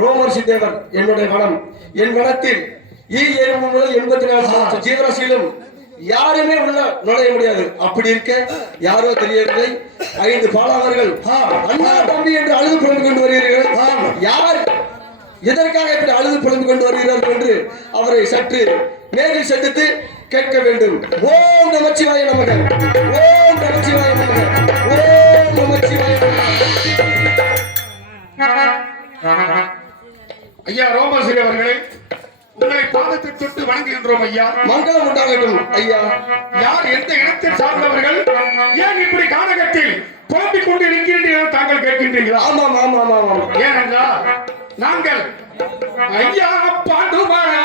ரோமர்ஷி தேவர் என்னுடைய வனம் என் வனத்தில் ஈ எறும்பு முதல் எண்பத்தி நாலு ஜீவராசியிலும் யாருமே உள்ள நுழைய முடியாது. அப்படி இருக்க யாரோ தெரியவில்லை. ஐந்து பாலாவர்கள் அண்ணா தம்பி என்று அழுது புலம்பு கொண்டு வருகிறீர்கள். யார் எதற்காக இப்படி அழுது புலம்பு கொண்டு வருகிறார்கள் என்று அவரை சற்று நேரில் சந்தித்து கேட்க வேண்டும். ஓம் நமச்சிவாய நமகன் ஓம் ஐயா. மங்களம் உண்டாகட்டும் ஐயா. யார் எந்த இடத்தை சார்ந்தவர்கள் ஏன் இப்படி கானகத்தில் புலம்பிக் கொண்டு இருக்கிறீர்கள் தாங்கள் கேட்கின்றீர்களா? ஆமாம் ஆமாம் ஆமாம். ஏனென்றால் நாங்கள் ஐயா பாண்டுமரா.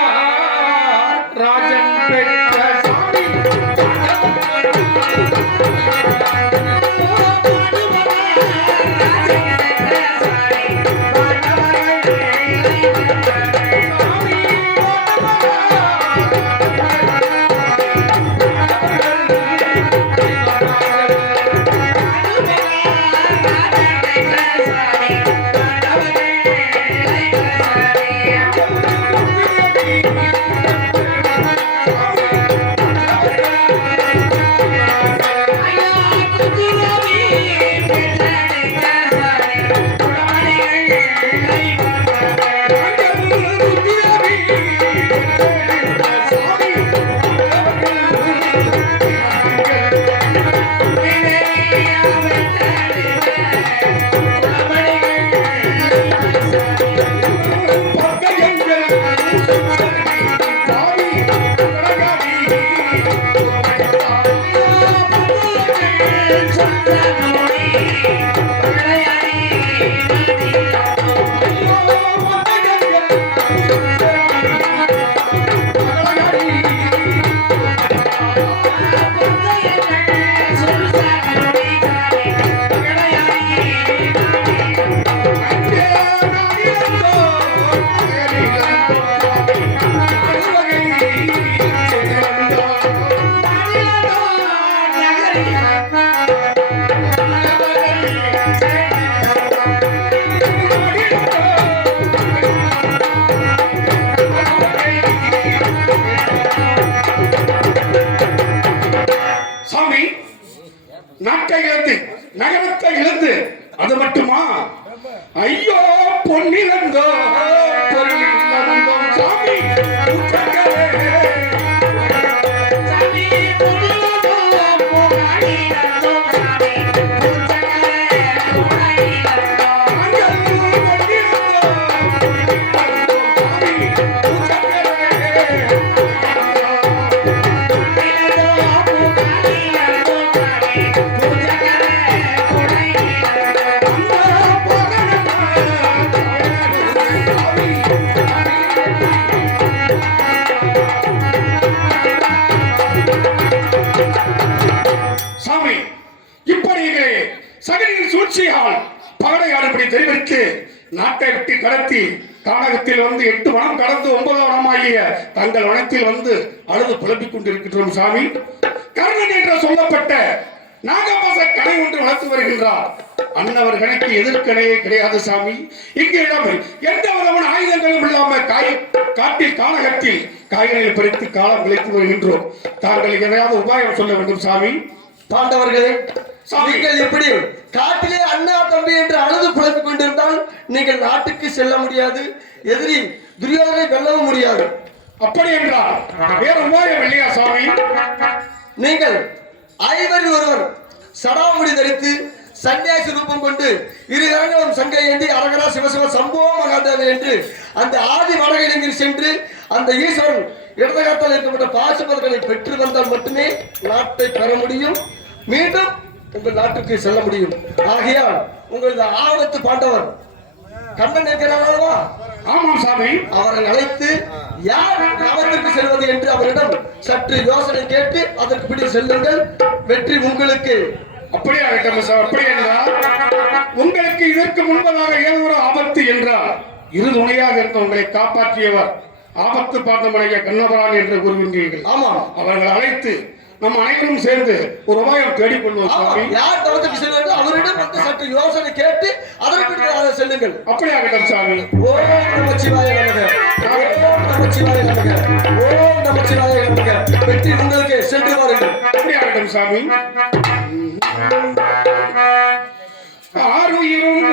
Yeah. காட்டை விட்டு கடத்தி கானகத்தில் வந்து எட்டு வனம் கடந்து ஒன்பதாம் வனமாகிய தங்கள் வனத்தில் வந்து அழுது புலப்பிக் கொண்டிருக்கின்றோம் சாமி. கர்ணன் என்று சொல்லப்பட்ட நாகபாச கடை ஒன்று வளர்த்து வருகின்றார். அன்னவர்களுக்கு எதிர்க்கணையே கிடையாது சாமி. இங்கு இடம் எந்த விதமான ஆயுதங்களும் இல்லாம காய் காட்டில் கானகத்தில் காய்கறிகள் பறித்து காலம் விளைத்து வருகின்றோம். தாங்கள் எதையாவது உபாயம் சொல்ல வேண்டும் சாமி. பாண்டவர்களே நீங்கள் இப்படி காட்டிலே அண்ணா தம்பி என்று அழுது புலம்பிக் கொண்டிருந்தால் நீங்கள் நாட்டுக்கு செல்ல முடியாது எதிரி துரியோதனை வெல்லவும் முடியாது. அப்படி என்றால் வேற உபாயம் இல்லையா சாமி? நீங்கள் ஐவரில் ஒருவர் சடாமுடி தரித்து சன்னியாசி ரூபம் கொண்டு இரு கரங்களும் சங்கை ஏந்தி அரகரா சிவசிவ சம்பவ மகாதேவ என்று அந்த ஆதி வடகிழங்கில் சென்று அந்த ஈஸ்வரன் இடதுகாத்தால் இருக்கப்பட்ட பாசுபதங்களை பெற்று வந்தால் மட்டுமே நாட்டை பெற முடியும். மீண்டும் உங்கள் நாட்டுக்கு செல்ல முடியும். ஆகையால் உங்களது ஆபத்து பாண்டவர் கண்ணன் இருக்கிறாரா ஆமாம் சாமி. அவரை அழைத்து யார் கிராமத்திற்கு செல்வது என்று அவரிடம் சற்று யோசனை கேட்டு அதற்கு பிடி செல்லுங்கள். வெற்றி உங்களுக்கு. அப்படியா ஆகட்டும் சார் அப்படி என்றால் உங்களுக்கு இதற்கு முன்பதாக ஏதோ ஒரு ஆபத்து என்றால் இரு துணையாக இருந்த உங்களை காப்பாற்றியவர் ஆபத்து பார்த்தமடைய கண்ணபரான் என்று கூறுகின்றீர்கள். ஆமாம். அவர்கள் அழைத்து நம் அனைவரும் சேர்ந்து ஒரு உபாயம் தேடிக்கொள்வோம் ஆமாம். சுவாமி. யார் தவத்துக்கு செல்வது அவரிடம் வந்து சற்று யோசனை கேட்டு அதற்கு செல்லுங்கள். அப்படியாகட்டும் சாமி ஓம் நமச்சிவாய நமக. ஓம் நமச்சிவாய நமக. ஓம் நமச்சிவாய நமக. வெற்றி உங்களுக்கு சென்று வாருங்கள். அப்படியாகட்டும் சாமி ஆறுயிரும்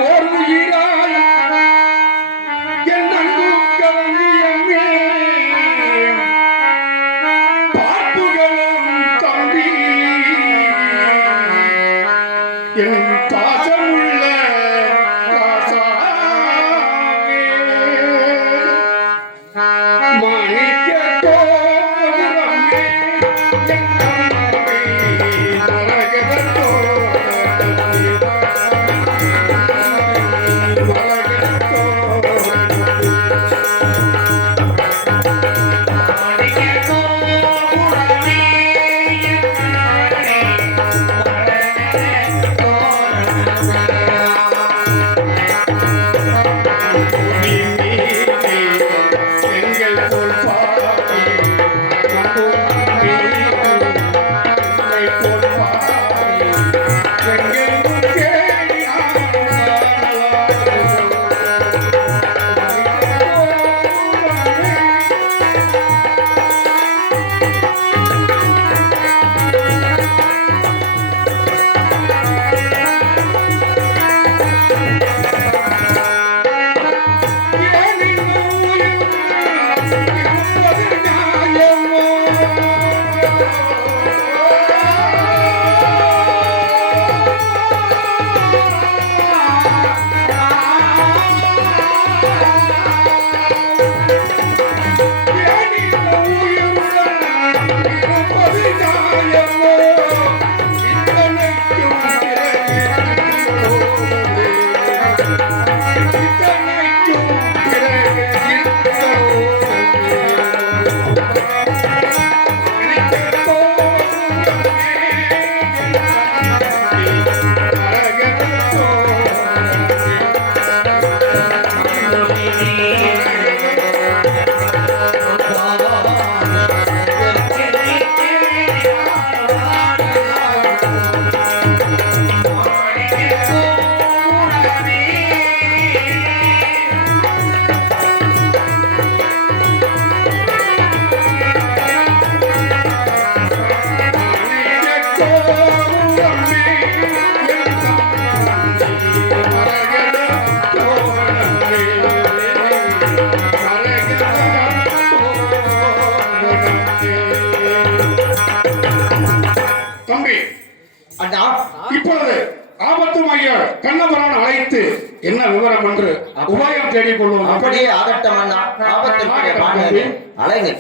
தேடிக் கொள்வோம் அப்படியே ஆகட்டும் அண்ணா. ஆபத்திற்கு வாங்க அலைங்க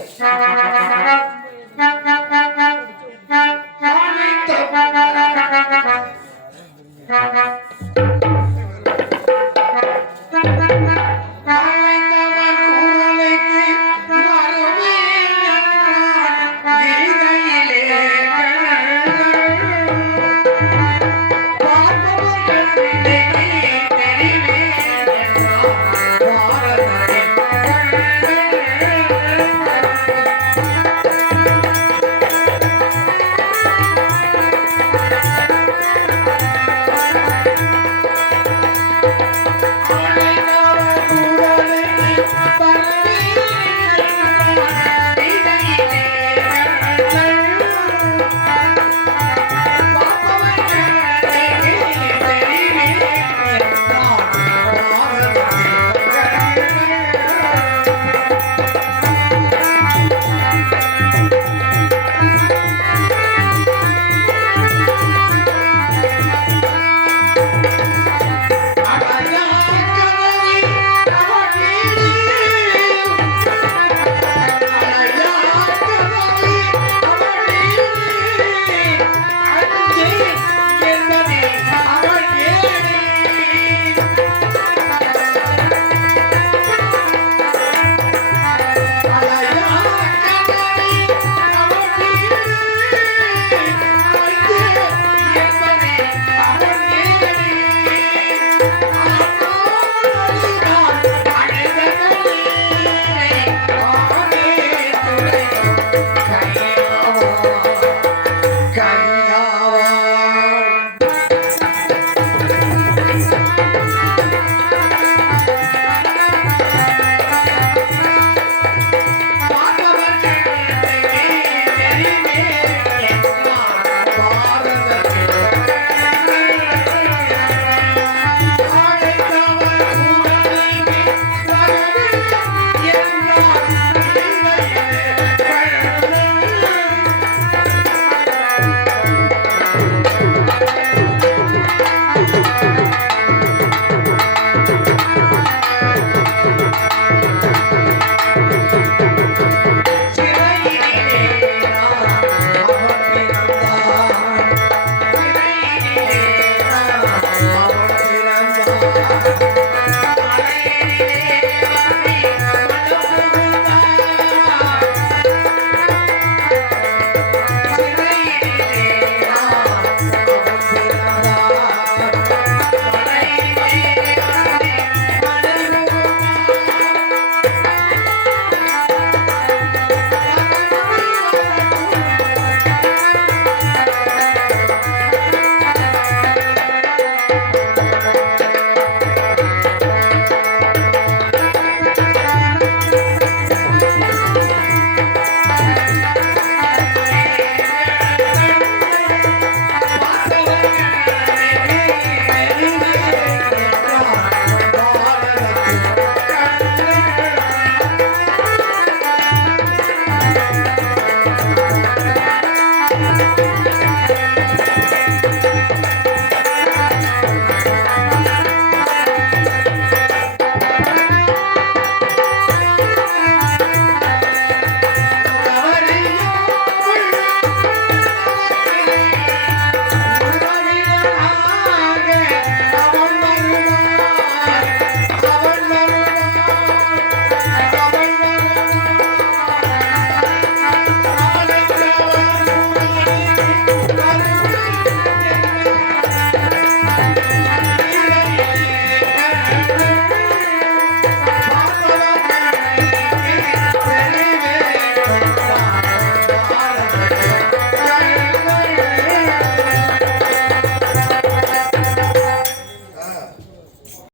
ஆ